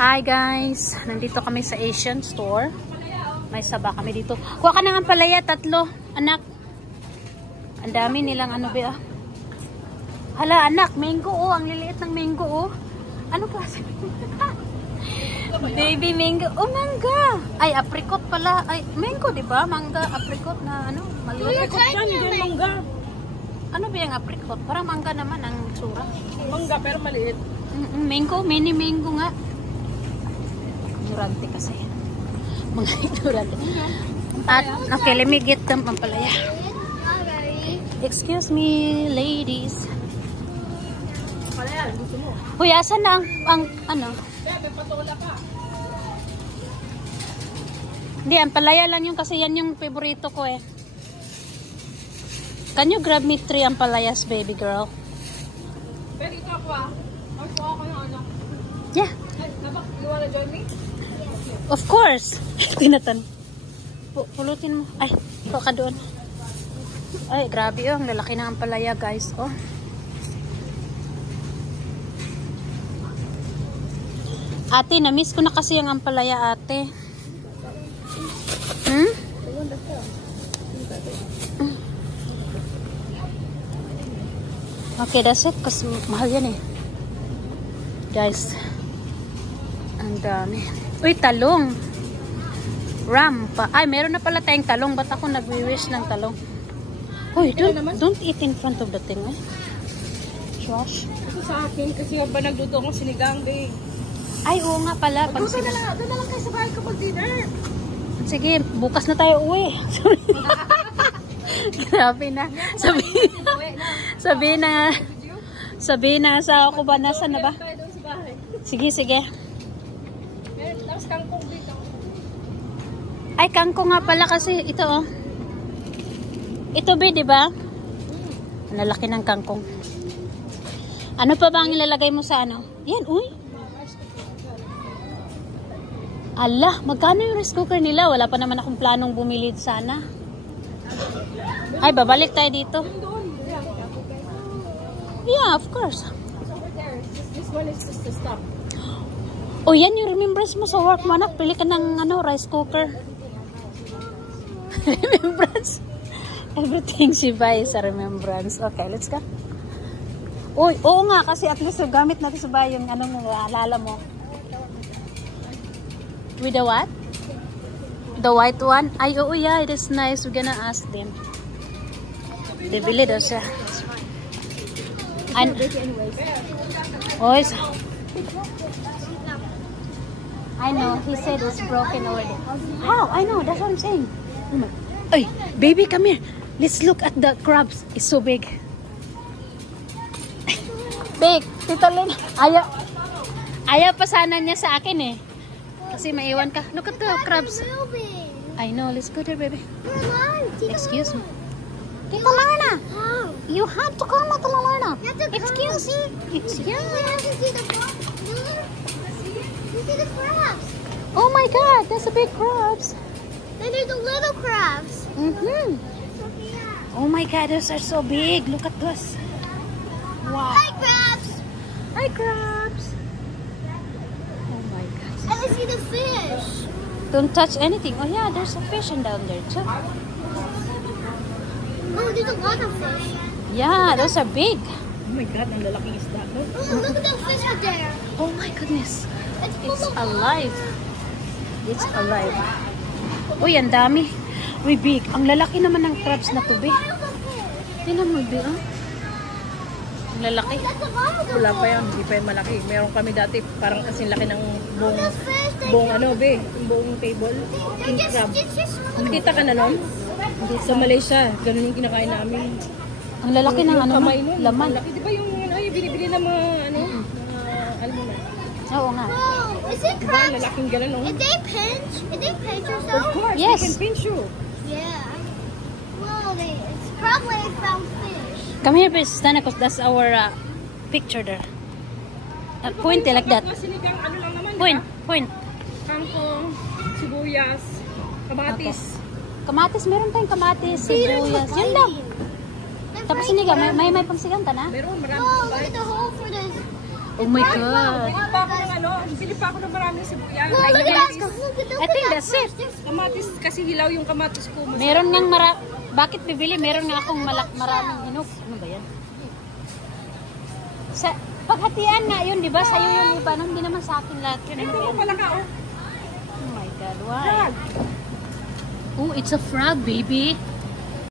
Hi guys, nandito kami sa Asian store. May saba kami dito. Kuha ka na ng palaya, 3, anak. Ang dami nilang ano ba? Hala anak, mango oh, ang liliit ng mango oh. Ano klase? Baby mango. Oh, mangga. Ay, apricot pala. Ay, mango, 'di ba? Mangga, apricot na ano, maliit. Apricot yan, hindi mangga. Ano ba yung apricot? Parang mangga naman ang tsura. Mangga pero maliit. Mango, mini mango nga. Ignorante kasi. Mga ignorante. At, okay, let me get them pampalaya. Excuse me, ladies. Palaya, gusto mo? Uy, asan na ang ano? Kaya, may patola pa. Hindi, ang palaya lang yung kasi yan yung favorito ko eh. Can you grab me 3 ampalayas, baby girl? Pero ito ako Ako ng ano. Yeah. You wanna join me? Of course. Tinatan. Pulutin mo. Ay, ikaw ka doon. Ay, grabe oh. Ang lalaki ng ampalaya, guys. Oh. Ate, na-miss ko na kasi ang ampalaya, ate. Hmm? Okay, that's it. Kasi mahal yan eh. Guys. Ang dami. Uy, talong. Rampa. Ay, meron na pala tayong talong. Ba't ako nag-wish ng talong? Uy, don't eat in front of the thing, eh. Josh. Ito sa akin kasi ba nagluto akong sinigang, babe. Ay, oo nga pala. Doon na lang kayo sa bahay kapag dinner. Sige, bukas na tayo uwi. Grabe na. Sabi na sa ako ba nasa na ba? Sige, sige. Tapos kangkong dito. Ay, kangkong nga pala kasi ito oh. Ito ba, di ba? Ang lalaki ng kangkong. Ano pa ba ang ilalagay mo sa ano? Yan, uy. Ala, magkano yung rice cooker nila? Wala pa naman akong planong bumili sana. Ay, babalik tayo dito. Yeah, of course. This one is just the stuff. Oh, yan yung remembrance mo sa work mo, anak. Pili ka ng ano, rice cooker. Remembrance. Everything she buys a remembrance. Okay, let's go. Uy, oo nga, kasi at least gamit natin sa bahay yung anong naalala mo. With the what? The white one? Ay, oo, yeah, it is nice. We're gonna ask them. They bili daw siya. And, oh, I know, he said it's broken already. How? I know, that's what I'm saying. Hey, baby, come here. Let's look at the crabs. It's so big. Big, Tita Lynn. Ayaw pa sana niya sa akin eh. Kasi maiwan ka. Look at the crabs. I know, let's go there, baby. Excuse me. Tita Lana, you have to come, Tita Lana. Excuse me. Excuse me. You see the crabs? Oh my God, that's a big crabs. Then there's the little crabs. Oh my God, those are so big. Look at this. Wow. Hi, crabs. Hi, crabs. Oh my God. And I see the fish. Don't touch anything. Oh yeah, there's a fish in down there too. Oh, there's a lot of fish. Yeah, those are big. Oh my God, ang lalaking isda. Oh, look at the fish out there. Oh my goodness. It's full It's of alive. It's alive. Uy, ang dami. Uy, big. Ang lalaki naman ng crabs na to, big. Tingnan mo, big, ah. Ang lalaki. Wala pa yan, hindi pa yan malaki. Meron kami dati, parang kasing laki ng buong ano, be, buong table. King crab. Nakita ka na nun? Sa Malaysia, ganun yung kinakain namin. Ang lalaki ng ano, kamay nun, laman. laki. Di ba yung ay, binibili ng mga ano, alam mo na. Oo nga. Oh, is it Diba, crabs? lalaking ganun, no? Did they pinch? Did they pinch or so? Of course, Yes. they can pinch you. Yeah. Well, it's probably I found fish. Come here, please. Stand because that's our picture there. Point like that. Sinigang, ano lang naman, Point, diba? point. Kangkong, sibuyas, kamatis. Kamatis, meron tayong kamatis, sibuyas. Yun lang. Tapos sinigang, may pangsigang ka na? Meron, marami. Oh, look at the hole for this. Oh my God. Bili pa ako ng ano, bili pa ako ng maraming sibuyas. Look Ay, at that. kamatis. Look at I think that's it. Kamatis kasi hilaw yung kamatis ko. Meron ngang bakit bibili? Meron nga akong maraming hinog. Ano ba yan? Sa paghatian nga yun, di ba? Sa'yo yung iba. Nang hindi naman sa akin lahat yun. Ano ba Ito yan? pala ka, oh. Oh my God, why? Frog. Oh, it's a frog, baby.